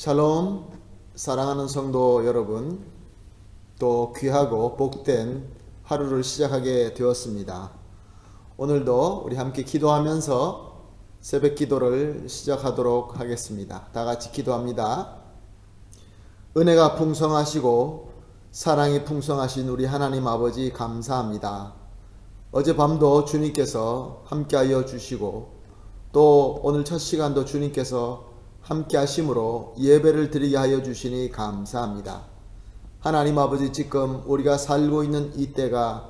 샬롬, 사랑하는 성도 여러분, 또 귀하고 복된 하루를 시작하게 되었습니다. 오늘도 우리 함께 기도하면서 새벽 기도를 시작하도록 하겠습니다. 다 같이 기도합니다. 은혜가 풍성하시고 사랑이 풍성하신 우리 하나님 아버지 감사합니다. 어젯밤도 주님께서 함께하여 주시고 또 오늘 첫 시간도 주님께서 함께 하심으로 예배를 드리게 하여 주시니 감사합니다. 하나님 아버지, 지금 우리가 살고 있는 이 때가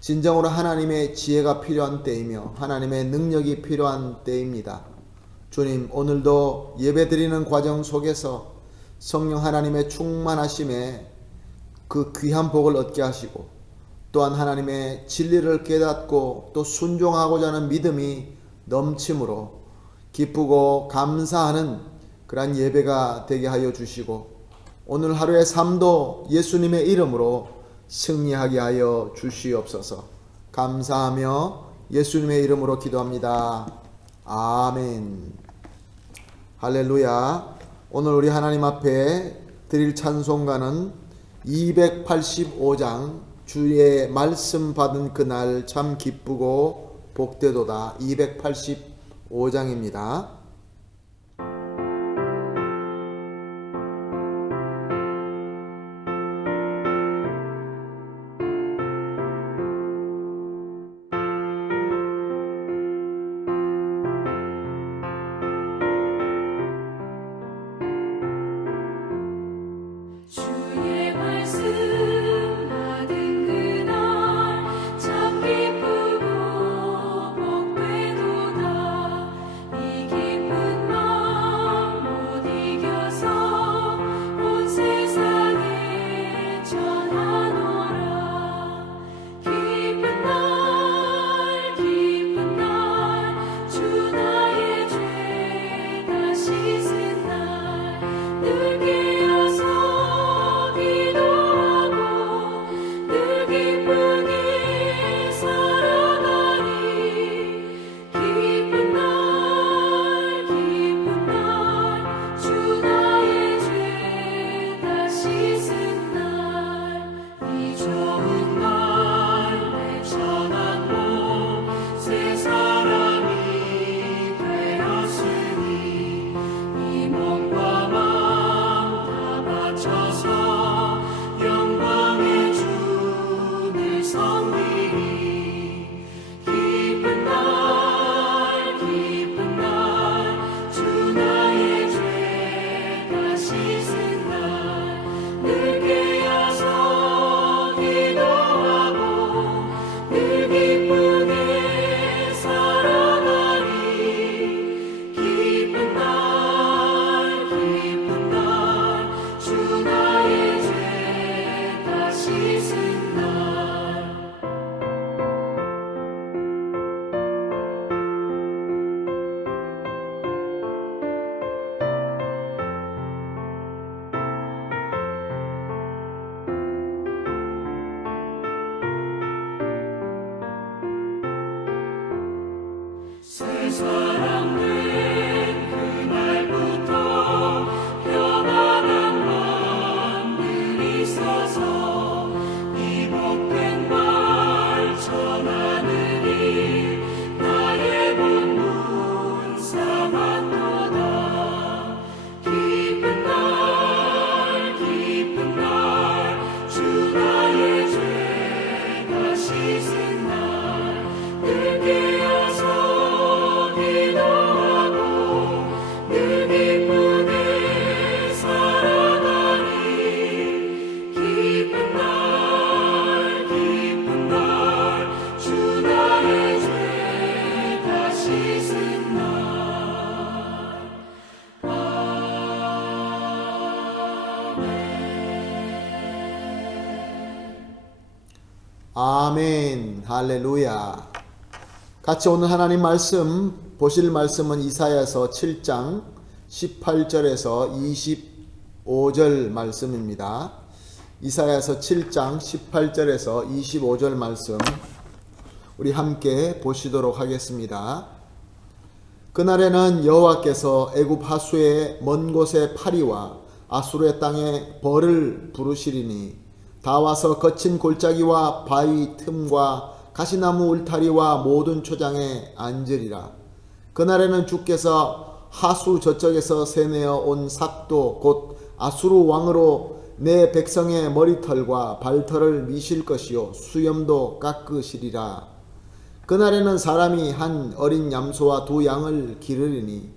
진정으로 하나님의 지혜가 필요한 때이며 하나님의 능력이 필요한 때입니다. 주님, 오늘도 예배 드리는 과정 속에서 성령 하나님의 충만하심에 그 귀한 복을 얻게 하시고 또한 하나님의 진리를 깨닫고 또 순종하고자 하는 믿음이 넘침으로 기쁘고 감사하는 그러한 예배가 되게 하여 주시고 오늘 하루의 삶도 예수님의 이름으로 승리하게 하여 주시옵소서. 감사하며 예수님의 이름으로 기도합니다. 아멘. 할렐루야. 오늘 우리 하나님 앞에 드릴 찬송가는 285장 주의 말씀 받은 그날 참 기쁘고 복되도다. 285장입니다. 주의 말씀 받은 그날 참 기쁘고 복되도다. 이 길 아멘. 할렐루야. 같이 오늘 하나님 말씀 보실 말씀은 이사야서 7장 18절에서 25절 말씀입니다. 이사야서 7장 18절에서 25절 말씀 우리 함께 보시도록 하겠습니다. 그날에는 여호와께서 애굽 하수의 먼 곳의 파리와 아수르의 땅에 벌을 부르시리니 다 와서 거친 골짜기와 바위 틈과 가시나무 울타리와 모든 초장에 앉으리라. 그날에는 주께서 하수 저쪽에서 새내어 온 삭도 곧 아수르 왕으로 내 백성의 머리털과 발털을 미실 것이요 수염도 깎으시리라. 그날에는 사람이 한 어린 염소와 두 양을 기르리니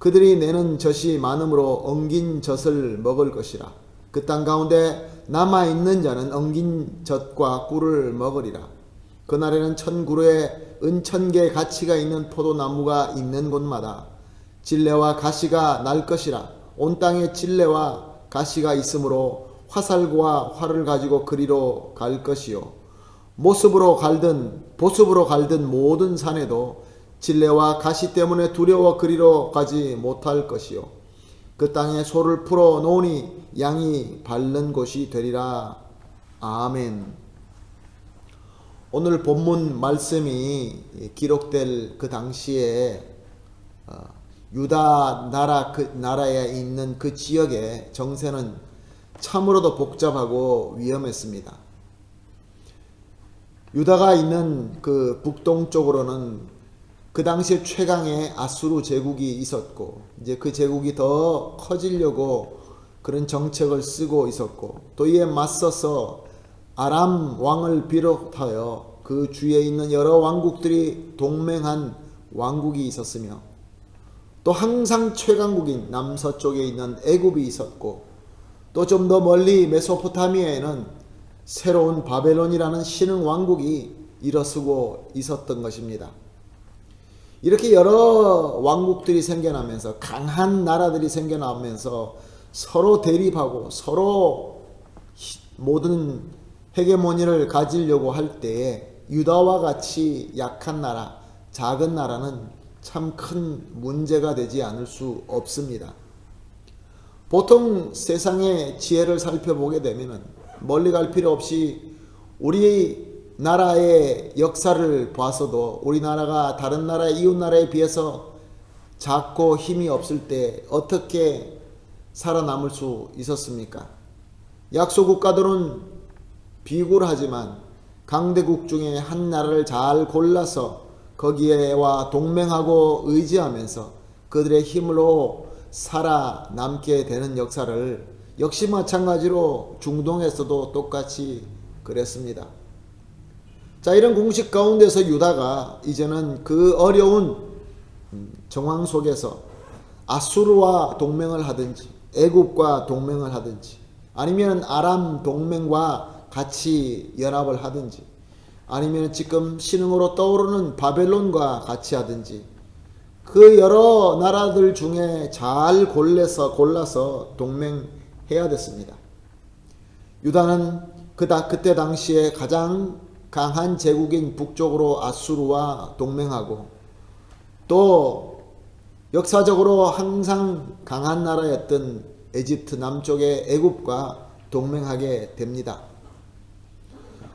그들이 내는 젖이 많음으로 엉긴 젖을 먹을 것이라. 그 땅 가운데 남아있는 자는 엉긴 젖과 꿀을 먹으리라. 그날에는 1000그루의 은천개 가치가 있는 포도나무가 있는 곳마다 진레와 가시가 날 것이라. 온 땅에 진레와 가시가 있으므로 화살과 활을 가지고 그리로 갈 것이요 보습으로 갈든 모든 산에도 진레와 가시 때문에 두려워 그리로 가지 못할 것이요 그 땅에 소를 풀어 놓으니 양이 밟는 곳이 되리라. 아멘. 오늘 본문 말씀이 기록될 그 당시에 유다 나라 그 나라에 있는 그 지역의 정세는 참으로도 복잡하고 위험했습니다. 유다가 있는 그 북동쪽으로는 그 당시에 최강의 아수르 제국이 있었고 이제 그 제국이 더 커지려고 그런 정책을 쓰고 있었고 또 이에 맞서서 아람 왕을 비롯하여 그 주위에 있는 여러 왕국들이 동맹한 왕국이 있었으며 또 항상 최강국인 남서쪽에 있는 애굽이 있었고 또 좀 더 멀리 메소포타미아에는 새로운 바벨론이라는 신흥 왕국이 일어서고 있었던 것입니다. 이렇게 여러 왕국들이 생겨나면서 강한 나라들이 생겨나면서 서로 대립하고 서로 모든 헤게모니를 가지려고 할 때에 유다와 같이 약한 나라, 작은 나라는 참 큰 문제가 되지 않을 수 없습니다. 보통 세상의 지혜를 살펴보게 되면 멀리 갈 필요 없이 우리 나라의 역사를 봐서도 우리나라가 다른 나라의 이웃 나라에 비해서 작고 힘이 없을 때 어떻게 살아남을 수 있었습니까? 약소 국가들은 비굴하지만 강대국 중에 한 나라를 잘 골라서 거기에와 동맹하고 의지하면서 그들의 힘으로 살아남게 되는 역사를 역시 마찬가지로 중동에서도 똑같이 그랬습니다. 자, 이런 공식 가운데서 유다가 이제는 그 어려운 정황 속에서 아수르와 동맹을 하든지 애굽과 동맹을 하든지 아니면 아람 동맹과 같이 연합을 하든지 아니면 지금 신흥으로 떠오르는 바벨론과 같이 하든지 그 여러 나라들 중에 잘 골라서 동맹해야 됐습니다. 유다는 그때 당시에 가장 강한 제국인 북쪽으로 아수르와 동맹하고 또 역사적으로 항상 강한 나라였던 에집트 남쪽의 애굽과 동맹하게 됩니다.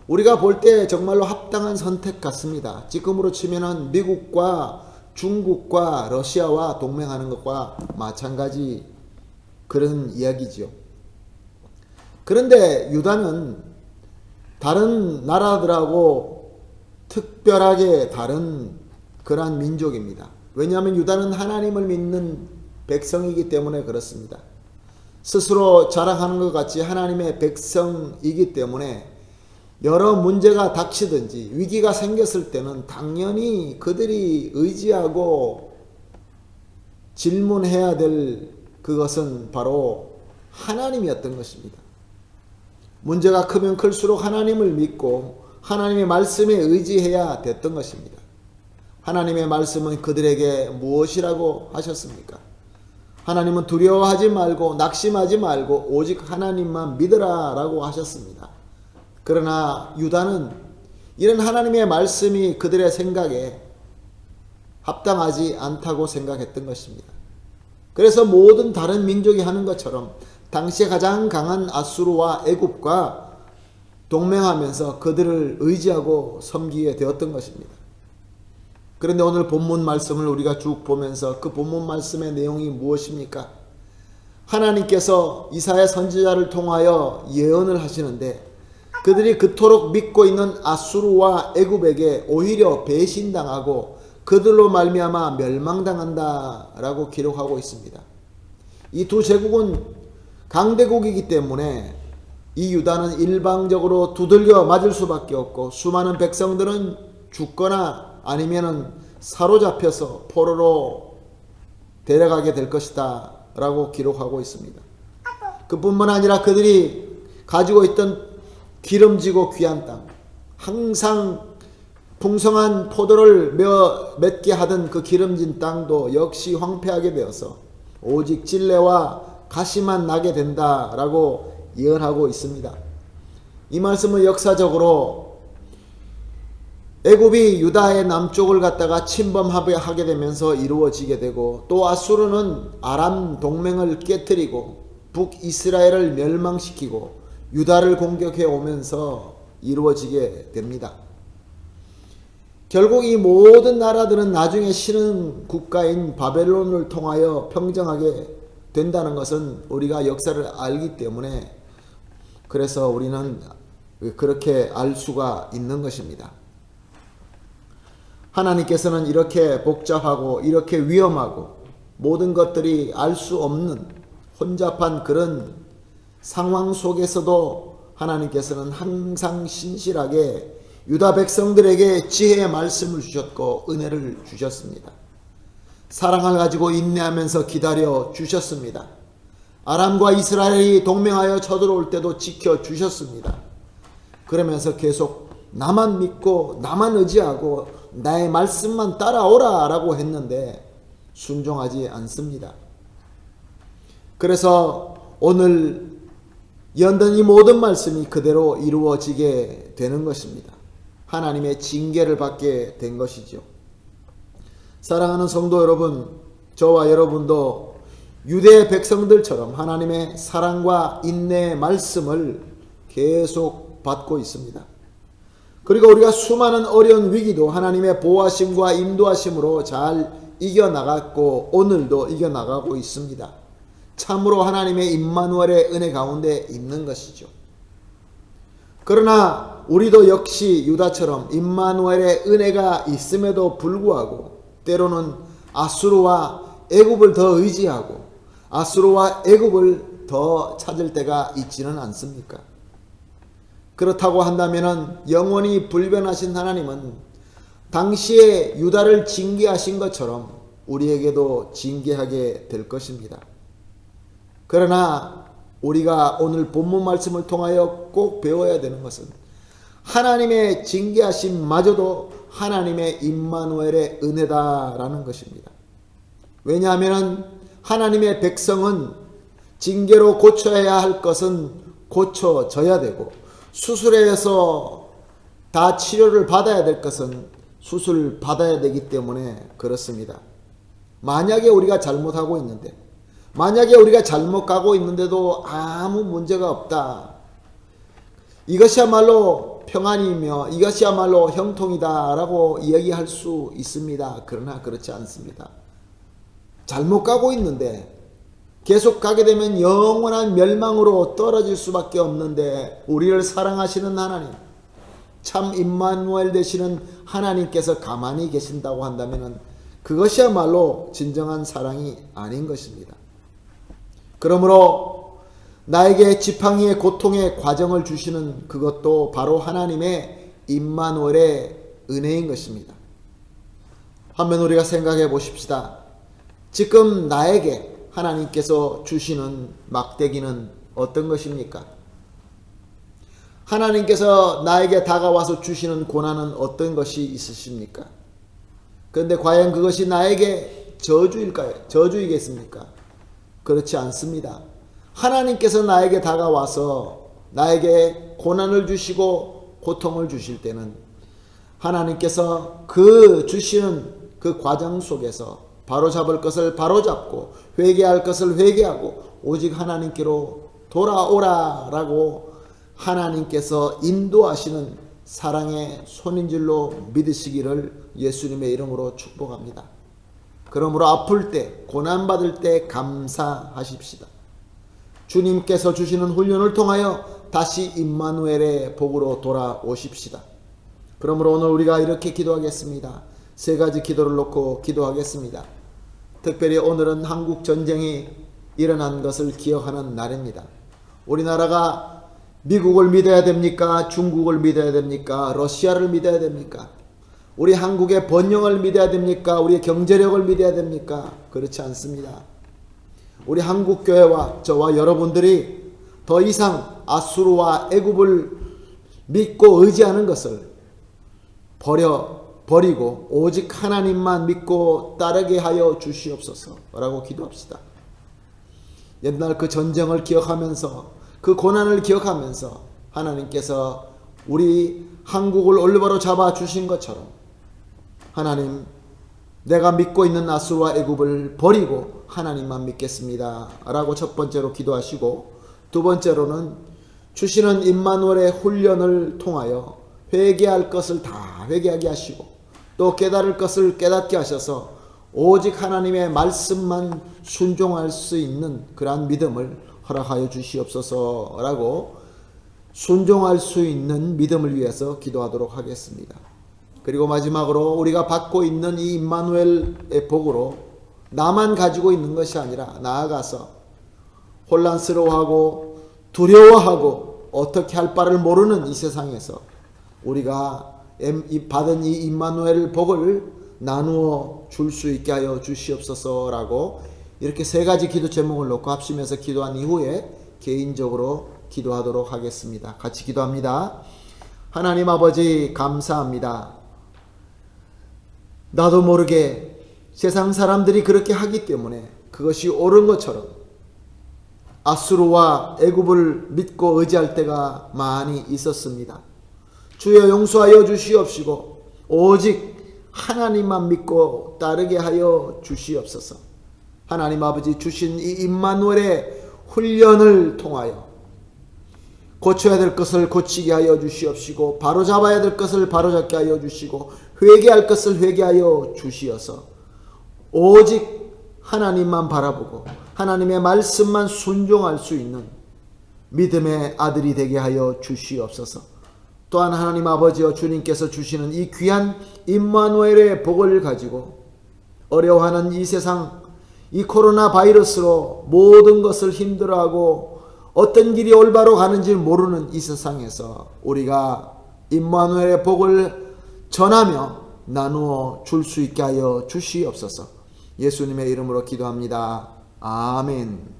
우리가 볼 때 정말로 합당한 선택 같습니다. 지금으로 치면은 미국과 중국과 러시아와 동맹하는 것과 마찬가지 그런 이야기지요. 그런데 유다는 다른 나라들하고 특별하게 다른 그러한 민족입니다. 왜냐하면 유다는 하나님을 믿는 백성이기 때문에 그렇습니다. 스스로 자랑하는 것 같이 하나님의 백성이기 때문에 여러 문제가 닥치든지 위기가 생겼을 때는 당연히 그들이 의지하고 질문해야 될 그것은 바로 하나님이었던 것입니다. 문제가 크면 클수록 하나님을 믿고 하나님의 말씀에 의지해야 됐던 것입니다. 하나님의 말씀은 그들에게 무엇이라고 하셨습니까? 하나님은 두려워하지 말고 낙심하지 말고 오직 하나님만 믿으라 라고 하셨습니다. 그러나 유다는 이런 하나님의 말씀이 그들의 생각에 합당하지 않다고 생각했던 것입니다. 그래서 모든 다른 민족이 하는 것처럼 당시에 가장 강한 아수르와 애굽과 동맹하면서 그들을 의지하고 섬기게 되었던 것입니다. 그런데 오늘 본문 말씀을 우리가 쭉 보면서 그 본문 말씀의 내용이 무엇입니까? 하나님께서 이사야 선지자를 통하여 예언을 하시는데 그들이 그토록 믿고 있는 아수르와 애굽에게 오히려 배신당하고 그들로 말미암아 멸망당한다라고 기록하고 있습니다. 이 두 제국은 강대국이기 때문에 이 유다는 일방적으로 두들겨 맞을 수밖에 없고 수많은 백성들은 죽거나 아니면은 사로잡혀서 포로로 데려가게 될 것이다 라고 기록하고 있습니다. 그뿐만 아니라 그들이 가지고 있던 기름지고 귀한 땅, 항상 풍성한 포도를 맺게 하던 그 기름진 땅도 역시 황폐하게 되어서 오직 질레와 가시만 나게 된다라고 예언하고 있습니다. 이 말씀은 역사적으로 애굽이 유다의 남쪽을 갖다가 침범하게 되면서 이루어지게 되고 또 아수르는 아람 동맹을 깨뜨리고 북이스라엘을 멸망시키고 유다를 공격해 오면서 이루어지게 됩니다. 결국 이 모든 나라들은 나중에 신흥 국가인 바벨론을 통하여 평정하게 된다는 것은 우리가 역사를 알기 때문에 그래서 우리는 그렇게 알 수가 있는 것입니다. 하나님께서는 이렇게 복잡하고 이렇게 위험하고 모든 것들이 알 수 없는 혼잡한 그런 상황 속에서도 하나님께서는 항상 신실하게 유다 백성들에게 지혜의 말씀을 주셨고 은혜를 주셨습니다. 사랑을 가지고 인내하면서 기다려 주셨습니다. 아람과 이스라엘이 동맹하여 쳐들어올 때도 지켜주셨습니다. 그러면서 계속 나만 믿고 나만 의지하고 나의 말씀만 따라오라 라고 했는데 순종하지 않습니다. 그래서 오늘 연단 이 모든 말씀이 그대로 이루어지게 되는 것입니다. 하나님의 징계를 받게 된 것이죠. 사랑하는 성도 여러분, 저와 여러분도 유대 백성들처럼 하나님의 사랑과 인내의 말씀을 계속 받고 있습니다. 그리고 우리가 수많은 어려운 위기도 하나님의 보호하심과 인도하심으로 잘 이겨나갔고 오늘도 이겨나가고 있습니다. 참으로 하나님의 임마누엘의 은혜 가운데 있는 것이죠. 그러나 우리도 역시 유다처럼 임마누엘의 은혜가 있음에도 불구하고 때로는 아수르와 애굽을 더 의지하고 아수르와 애굽을 더 찾을 때가 있지는 않습니까? 그렇다고 한다면 영원히 불변하신 하나님은 당시에 유다를 징계하신 것처럼 우리에게도 징계하게 될 것입니다. 그러나 우리가 오늘 본문 말씀을 통하여 꼭 배워야 되는 것은 하나님의 징계하심마저도 하나님의 임마누엘의 은혜다라는 것입니다. 왜냐하면 하나님의 백성은 징계로 고쳐야 할 것은 고쳐져야 되고 수술해서 다 치료를 받아야 될 것은 수술 받아야 되기 때문에 그렇습니다. 만약에 우리가 잘못하고 있는데 만약에 우리가 잘못 가고 있는데도 아무 문제가 없다. 이것이야말로 평안이며 이것이야말로 형통이다라고 이야기할 수 있습니다. 그러나 그렇지 않습니다. 잘못 가고 있는데 계속 가게 되면 영원한 멸망으로 떨어질 수밖에 없는데 우리를 사랑하시는 하나님, 참 임마누엘 되시는 하나님께서 가만히 계신다고 한다면 그것이야말로 진정한 사랑이 아닌 것입니다. 그러므로 나에게 지팡이의 고통의 과정을 주시는 그것도 바로 하나님의 임마누엘의 은혜인 것입니다. 한번 우리가 생각해 보십시다. 지금 나에게 하나님께서 주시는 막대기는 어떤 것입니까? 하나님께서 나에게 다가와서 주시는 고난은 어떤 것이 있으십니까? 그런데 과연 그것이 나에게 저주일까요? 저주이겠습니까? 그렇지 않습니다. 하나님께서 나에게 다가와서 나에게 고난을 주시고 고통을 주실 때는 하나님께서 그 주시는 그 과정 속에서 바로잡을 것을 바로잡고 회개할 것을 회개하고 오직 하나님께로 돌아오라라고 하나님께서 인도하시는 사랑의 손인줄로 믿으시기를 예수님의 이름으로 축복합니다. 그러므로 아플 때, 고난받을 때 감사하십시다. 주님께서 주시는 훈련을 통하여 다시 임마누엘의 복으로 돌아오십시다. 그러므로 오늘 우리가 이렇게 기도하겠습니다. 세 가지 기도를 놓고 기도하겠습니다. 특별히 오늘은 한국 전쟁이 일어난 것을 기억하는 날입니다. 우리나라가 미국을 믿어야 됩니까? 중국을 믿어야 됩니까? 러시아를 믿어야 됩니까? 우리 한국의 번영을 믿어야 됩니까? 우리의 경제력을 믿어야 됩니까? 그렇지 않습니다. 우리 한국교회와 저와 여러분들이 더 이상 아수르와 애굽을 믿고 의지하는 것을 버리고 오직 하나님만 믿고 따르게 하여 주시옵소서라고 기도합시다. 옛날 그 전쟁을 기억하면서 그 고난을 기억하면서 하나님께서 우리 한국을 올바로 잡아 주신 것처럼 하나님, 내가 믿고 있는 아수르와 애굽을 버리고 하나님만 믿겠습니다 라고 첫 번째로 기도하시고, 두 번째로는 주시는 임마누엘의 훈련을 통하여 회개할 것을 다 회개하게 하시고 또 깨달을 것을 깨닫게 하셔서 오직 하나님의 말씀만 순종할 수 있는 그러한 믿음을 허락하여 주시옵소서라고 순종할 수 있는 믿음을 위해서 기도하도록 하겠습니다. 그리고 마지막으로 우리가 받고 있는 이 임마누엘의 복으로 나만 가지고 있는 것이 아니라 나아가서 혼란스러워하고 두려워하고 어떻게 할 바를 모르는 이 세상에서 우리가 받은 이 임마누엘 복을 나누어 줄 수 있게 하여 주시옵소서라고 이렇게 세 가지 기도 제목을 놓고 합심해서 기도한 이후에 개인적으로 기도하도록 하겠습니다. 같이 기도합니다. 하나님 아버지, 감사합니다. 나도 모르게 세상 사람들이 그렇게 하기 때문에 그것이 옳은 것처럼 아수르와 애굽을 믿고 의지할 때가 많이 있었습니다. 주여 용서하여 주시옵시고 오직 하나님만 믿고 따르게 하여 주시옵소서. 하나님 아버지, 주신 이 임마누엘의 훈련을 통하여 고쳐야 될 것을 고치게 하여 주시옵시고 바로잡아야 될 것을 바로잡게 하여 주시고 회개할 것을 회개하여 주시어서 오직 하나님만 바라보고 하나님의 말씀만 순종할 수 있는 믿음의 아들이 되게 하여 주시옵소서. 또한 하나님 아버지여, 주님께서 주시는 이 귀한 임마누엘의 복을 가지고 어려워하는 이 세상, 이 코로나 바이러스로 모든 것을 힘들어하고 어떤 길이 올바로 가는지 모르는 이 세상에서 우리가 임마누엘의 복을 전하며 나누어 줄 수 있게 하여 주시옵소서. 예수님의 이름으로 기도합니다. 아멘.